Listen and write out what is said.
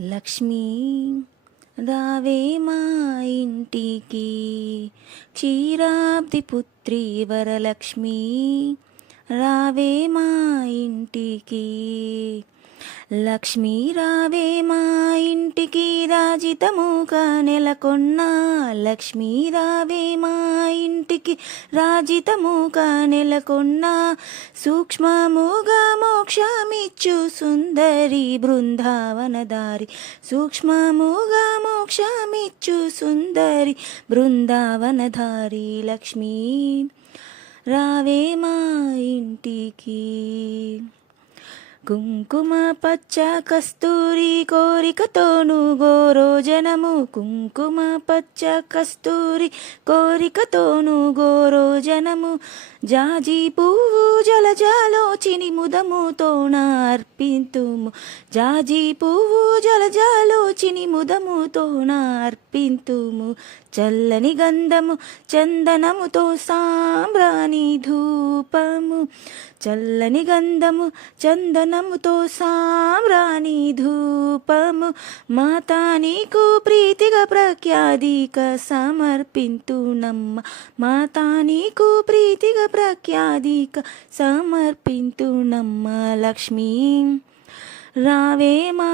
లక్ష్మీ రావే మా ఇంటికి, క్షీరాబ్ది పుత్రి వరలక్ష్మి రావే మా ఇంటికి. లక్ష్మీ రావే మా ఇంటికి, రాజితముగా నెలకొన్న లక్ష్మీ రావే మా ఇంటికి, రాజితముగా నెలకొన్న సూక్ష్మముగా మోక్షమిచ్చు సుందరి బృందావనదారి, సూక్ష్మముగా మోక్షమిచ్చు సుందరి బృందావనధారి. లక్ష్మీ రావే మా ఇంటికి. కుంకుమ పచ్చ కస్తూరి కోరికతోను గోరోజనము, కుంకుమ పచ్చ కస్తూరి కోరికతోను గోరోజనము, జాజి పువ్వు జలజాలోచిని ముదముతోన అర్పింతుము, జాజి పువ్వు జలజాలోచిని ముదముతోన అర్పింతుము. చల్లని గంధము చందనముతో సాంబ్రాణి ధూపము, చల్లని గంధము చందనముతో సాంబ్రాణి ధూపము, మాతా నీకు ప్రీతిగా ప్రఖ్యాదిక సమర్పింతునమ్మ, మాతా నీకు ప్రీతిగా ప్రఖ్యాదిక సమర్పింతునమ్మ. లక్ష్మీ రావే మా